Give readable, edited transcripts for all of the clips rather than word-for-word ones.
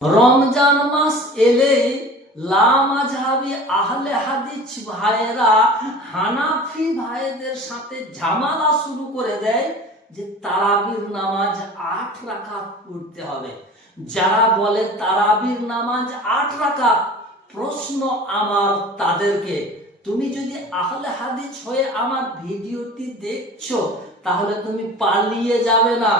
রমজান মাস এলেই লামাযহাবী আহলে হাদিস ভাইয়েরা হানাফি ভাইদের সাথে ঝামেলা শুরু করে দেয় যে তারাবির নামাজ ৮ রাকাত পড়তে হবে। যারা বলে তারাবির নামাজ ৮ রাকাত, প্রশ্ন আমার তাদেরকে, তুমি যদি আহলে হাদিস হয়ে আমার ভিডিওটি দেখছো তাহলে তুমি পালিয়ে যাবে না,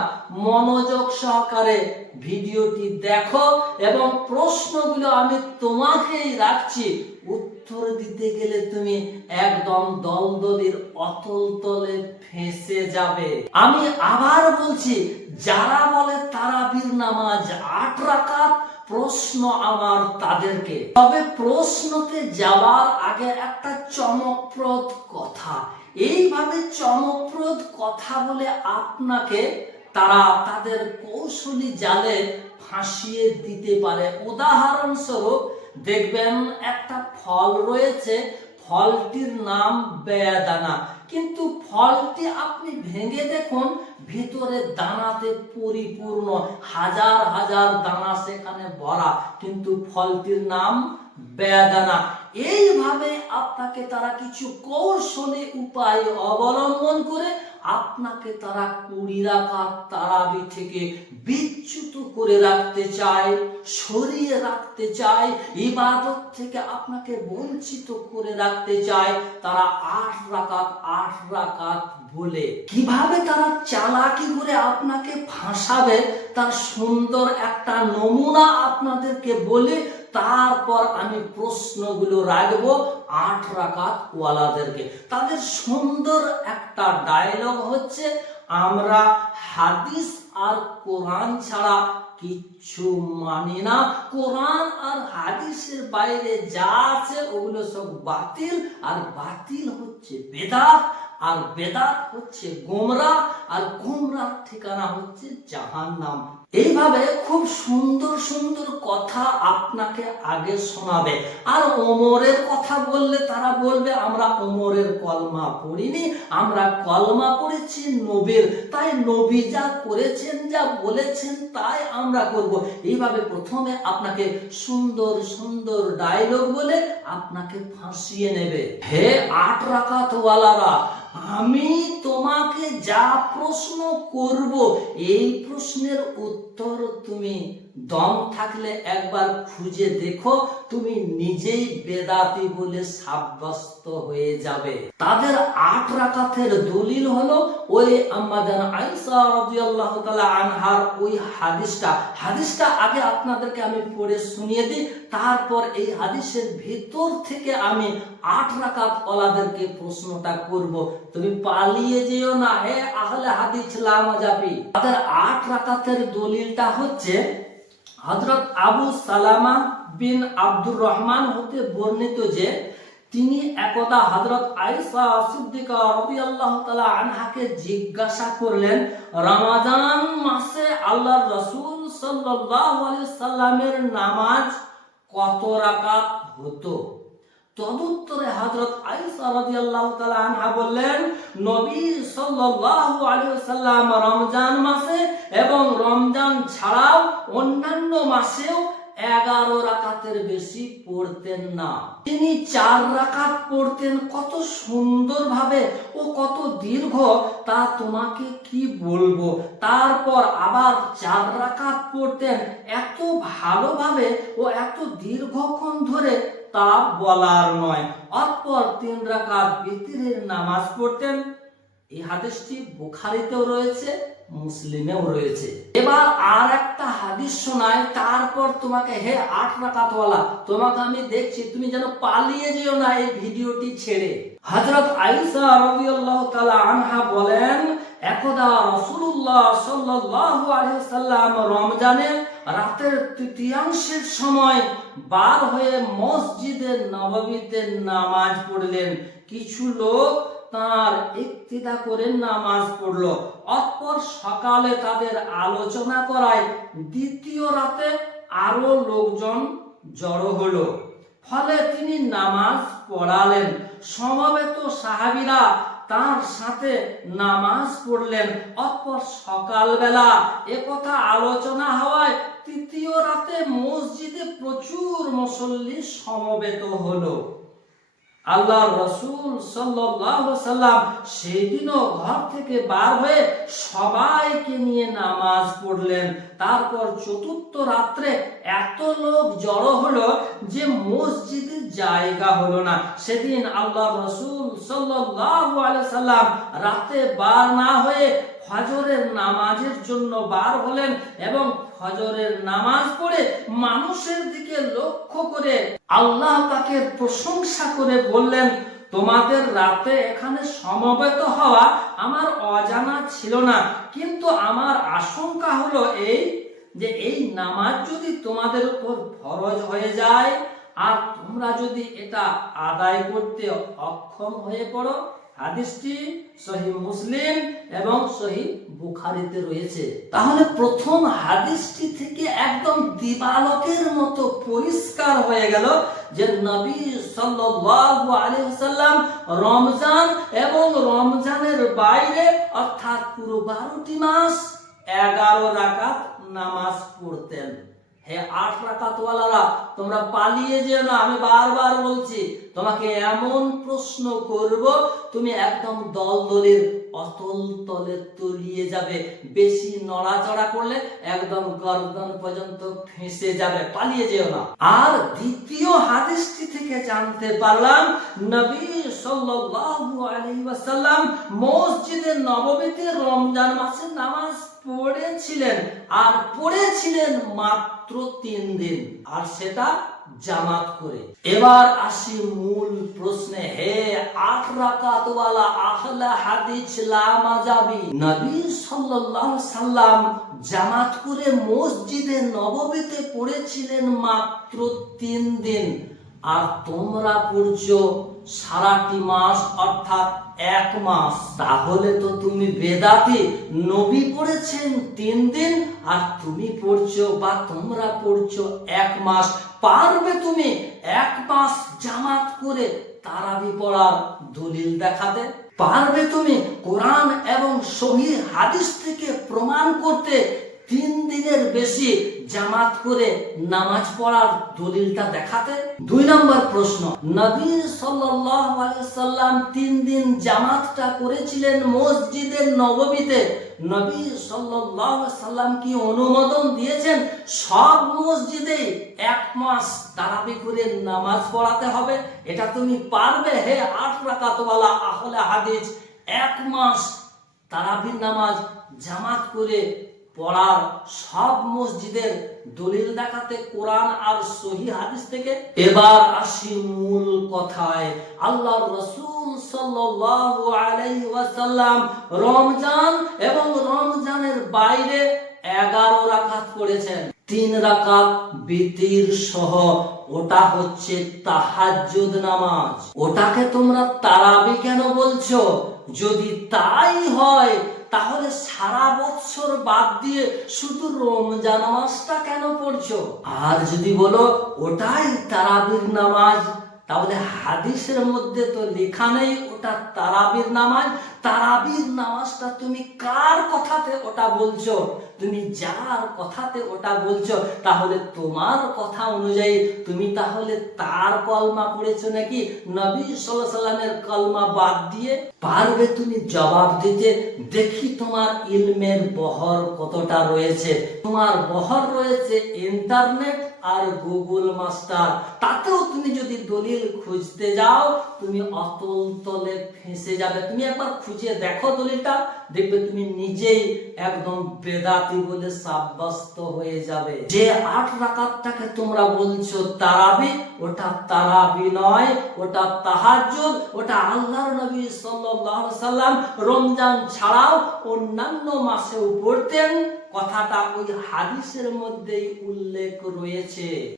মনোযোগ সহকারে ভিডিওটি দেখো এবং প্রশ্নগুলো আমি তোমাকেই রাখছি, উত্তর দিতে গেলে তুমি একদম দলদলের অতল তলে ফেঁসে যাবে। আমি আবার বলছি, যারা বলে তারাবির নামাজ ৮ রাকাত, প্রশ্ন আমার তাদেরকে। তবে প্রশ্নতে যাওয়ার আগে একটা চমকপ্রদ কথা, এইভাবে চমকপ্রদ কথা বলে আপনাকে তারা তাদের কৌশলী জালে ফাঁসিয়ে দিতে পারে। উদাহরণস্বরূপ দেখবেন একটা ফল রয়েছে, ফলটির নাম বেদানা, কিন্তু ফলটি আপনি ভেঙে দেখুন ভিতরে দানাতে পরিপূর্ণ, হাজার হাজার দানা সেখানে ভরা, কিন্তু ফলটির নাম বেদানা। এইভাবে আপনাকে তারা কিছু কৌশলী উপায় অবলম্বন করে আপনাকে তারা ২০ রাকাত তারাবি থেকে বিচ্যুত করে রাখতে চায়, সরিয়ে রাখতে চায়, ইবাদত থেকে আপনাকে বঞ্চিত করে রাখতে চায়। তারা ৮ রাকাত বলে কিভাবে তারা চালাকি করে আপনাকে ফাঁসাবে তার সুন্দর একটা নমুনা আপনাদেরকে বলে তারপর আমি প্রশ্নগুলো রাখবো ৮ রাকাত ওয়ালাদেরকে। তাদের সুন্দর একটা ডায়লগ হচ্ছে, আমরা হাদিস আর কোরআন ছাড়া কিচ্ছু মানি না, কোরআন আর হাদিসের বাইরে যা আছে ওগুলো সব বাতিল, আর বাতিল হচ্ছে বেদাত, আর বেদাত হচ্ছে গোমরাহ, আর গোমরাহ ঠিকানা হচ্ছে জাহান্নাম। এইভাবে খুব সুন্দর সুন্দর কথা আপনাকে আগে শোনাবে। আর ওমরের কথা বললে তারা বলবে আমরা ওমরের কলমা পড়িনি, আমরা কলমা পড়েছি নবীর, তাই নবী যা করেছেন যা বলেছেন তাই আমরা করব। এইভাবে প্রথমে আপনাকে সুন্দর সুন্দর ডায়লগ বলে আপনাকে ফাঁসিয়ে নেবে। হে ৮ রাকাত ওয়ালারা, আমি তোমাকে যা প্রশ্ন করব এই প্রশ্নের উত্তর তুমি দম থাকলে একবার খুঁজে দেখো, তুমি নিজেই বেদাতি বলে সাব্যস্ত হয়ে যাবে। তাদের ৮ রাকাতের দলিল হলো ওই আম্মা জান আয়েশা রাদিয়াল্লাহু তাআলা আনহার ওই হাদিসটা আগে আপনাদেরকে আমি পড়ে শুনিয়ে দিই, তারপর এই হাদিসের ভিতর থেকে আমি ৮ রাকাত ওয়ালাদেরকে প্রশ্নটা করব। তুমি পালিয়ে যেও না হে আহলে হাদিস লামাযাবি। তাদের ৮ রাকাতের দলিলটা হচ্ছে হযরত আবু সালামা বিন আব্দুর রহমান হতে বর্ণিত যে তিনি একদা হযরত আয়েশা সিদ্দিকা রাদিয়াল্লাহু তাআলা আনহাকে জিজ্ঞাসা করলেন, রমাদান মাসে আল্লাহর রাসূল সাল্লাল্লাহু আলাইহি সাল্লামের নামাজ কত রাকাত হতো? তদুত্তরে হযরত আয়েশা রাদিয়াল্লাহু তাআলা আনহা বললেন, নবী সাল্লাল্লাহু আলাইহি ওয়াসাল্লাম রমজান মাসে এবং রমজান ছাড়াও অন্যান্য মাসেও 11 রাকাতের বেশি পড়তেন না। তিনি ৪ রাকাত পড়তেন। কত সুন্দরভাবে ও কত দীর্ঘ তা তোমাকে কি বলবো। তারপর আবার ৪ রাকাত পড়তেন এত ভালোভাবে ও এত দীর্ঘক্ষণ ধরে তা বলার নয়। অতঃপর ৩ রাকাত বিতরের নামাজ পড়তেন। এই হাদিসটি বুখারীতেও রয়েছে, মুসলিমেও রয়েছে। এবার আর একটা হাদিস শোনায়, তারপর তোমাকে হে ৮ রাকাত ওয়ালা, তোমাকে আমি দেখছি, তুমি যেন পালিয়ে যেও না এই ভিডিওটি ছেড়ে। হযরত আয়েশা রাদিয়াল্লাহু তাআলা আনহা বলেন, একদা রাসূলুল্লাহ সাল্লাল্লাহু আলাইহি ওয়াসাল্লাম রমজানের রাতের তৃতীয়াংশের সময় বার হয়ে মসজিদে নববীতে নামাজ পড়লেন। কিছু লোক তার ইক্তিদা করে নামাজ পড়লো। অতঃপর সকালে তাদের আলোচনা করায় দ্বিতীয় রাতে আরো লোকজন জড়ো হলো, ফলে তিনি নামাজ পড়ালেন। সমবেত সাহাবীরা তার সাথে নামাজ পড়লেন। অতঃপর সকালবেলা একথা আলোচনা হওয়ায় তৃতীয় রাতে মসজিদে প্রচুর মুসল্লি সমবেত হলো। আল্লাহর রাসূল সাল্লাল্লাহু আলাইহি সাল্লাম সেই দিনও ঘর থেকে বার হয়ে সবাইকে নিয়ে নামাজ পড়লেন। তারপর চতুর্থ রাত্রে এত লোক জড়ো হলো যে মসজিদে জায়গা হলো না। সেদিন আল্লাহর রাসূল সাল্লাল্লাহু আলাইহি সাল্লাম রাতে বার না হয়ে ফজরের নামাজের জন্য বার হলেন এবং ফজরের নামাজ পড়ে মানুষের দিকে লক্ষ্য করে আল্লাহ পাকের প্রশংসা করে বললেন, তোমাদের রাতে এখানে সমবেত হওয়া আমার অজানা ছিল না, কিন্তু আমার আশঙ্কা হলো এই যে এই নামাজ যদি তোমাদের উপর ফরজ হয়ে যায় আর তোমরা যদি এটা আদায় করতে অক্ষম হয়ে পড়ো। হাদিসটি সহিহ মুসলিম এবং সহিহ বুখারীতে রয়েছে। তাহলে প্রথম হাদিসটি থেকে একদম দিবালোকের মতো পরিষ্কার হয়ে গেল যে নবী সাল্লাল্লাহু আলাইহি ওয়াসাল্লাম রমজান এবং রমজানের বাইরে অর্থাৎ পুরো 12টি মাস 11 রাকাত নামাজ পড়তেন। হে 8 রাকাত ওয়ালারা, তোমরা পালিয়ে যেও না, আমি বারবার বলছি। তোমাকে এমন প্রশ্ন করব, তুমি একদম দলদলের অতল তলে তলিয়ে যাবে। বেশি নড়াচড়া করলে একদম গর্দন পর্যন্ত ফেঁসে যাবে, পালিয়ে যেও না। আর দ্বিতীয় হাদিসটি থেকে জানতে পারলাম নবী সাল্লাল্লাহু আলাইহি ওয়াসাল্লাম মসজিদে নববীতে রমজান মাসে নামাজ পড়েছিলেন, আর পড়েছিলেন মাত্র 3 দিন, আর সেটা জামাত করে। এবার আসি মূল প্রশ্নে। হে 8 রাকাত ওয়ালা আহলে হাদিস লা মাযাবি, নবী সাল্লাল্লাহু আলাইহি সাল্লাম জামাত করে মসজিদে নববীতে পড়েছিলেন মাত্র 3 দিন, আর তোমরা পড়ছো সারাটি মাস অর্থাৎ 1 মাস। তাহলে তো তুমি বেদাতি। নবী পড়েছেন 3 দিন আর তুমি পড়ছো বা তোমরা পড়ছো 1 মাস। পারবে তুমি 1 মাস জামাত করে তারাবি পড়ার দলিল দেখাতে? পারবে তুমি কোরআন এবং সহিহ হাদিস থেকে প্রমাণ করতে 3 দিনের বেশি জামাত করে নামাজ পড়ার দলিলটা দেখাতে? 2 নম্বর প্রশ্ন, নবী সাল্লাল্লাহু আলাইহি সাল্লাম 3 দিন জামাতটা করেছিলেন মসজিদের নববীতে। নবী সাল্লাল্লাহু আলাইহি সাল্লাম কি অনুমোদন দিয়েছেন সব মসজিদে 1 মাস তারাবি করে নামাজ পড়াতে হবে? এটা তুমি পারবে? হে 8 রাকাত ওয়ালা আহলে হাদিস, 1 মাস তারাবির নামাজ জামাত করে পড়ার সব মসজিদের দলিল দেখাতে কোরআন আর সহিহ হাদিস থেকে? এবার আসি মূল কথায়। আল্লাহর রাসূল সাল্লাল্লাহু আলাইহি ওয়াসাল্লাম রমজান এবং রমজানের বাইরে 11 রাকাত পড়েছেন। 3 রাকাত বিতির সহ, ওটা হচ্ছে তাহাজ্জুদ নামাজ। ওটাকে তোমরা তারাবি কেন বলছো? যদি তাই হয় তাহলে সারা বছর বাদ দিয়ে শুধু রমজান মাসটা কেন পড়ছো? আর যদি বলো ওটাই তারাবির নামাজ, তাহলে হাদিসের মধ্যে তো লেখা নেই ওটা তারাবির নামাজ। তারাবির নামাজটা তুমি কার কথাতে ওটা বলছো? তুমি যার কথাতে ওটা বলছো, তাহলে তোমার কথা অনুযায়ী তুমি তাহলে তার কলমা পড়েছো নাকি নবী সাল্লাল্লাহু আলাইহি সাল্লামের কলমা বাদ দিয়ে? পারবে তুমি জবাব দিতে? দেখি তোমার ইলমের বহর কতটা রয়েছে। তোমার বহর রয়েছে ইন্টারনেট আর গুগল মাস্টার। তাতেও তুমি যদি দলিল খুঁজতে যাও তুমি অতল তলে ফেঁসে যাবে। তুমি একবার খুঁজে দেখো দলিলটা, দেখবে তুমি নিজেই একদম বেদাতি বলে সাব্যস্ত হয়ে যাবে। যে 8 রাকাতটাকে তোমরা বলছো তারাবি, ওটা তারাবি নয়, ওটা তাহাজ্জুদ। ওটা আল্লাহর নবী সাল্লাল্লাহু আলাইহি সাল্লাম রমজান ছাড়াও অন্যান্য মাসেও পড়তেন। কথাটা ওই হাদিসের মধ্যেই উল্লেখ রয়েছে।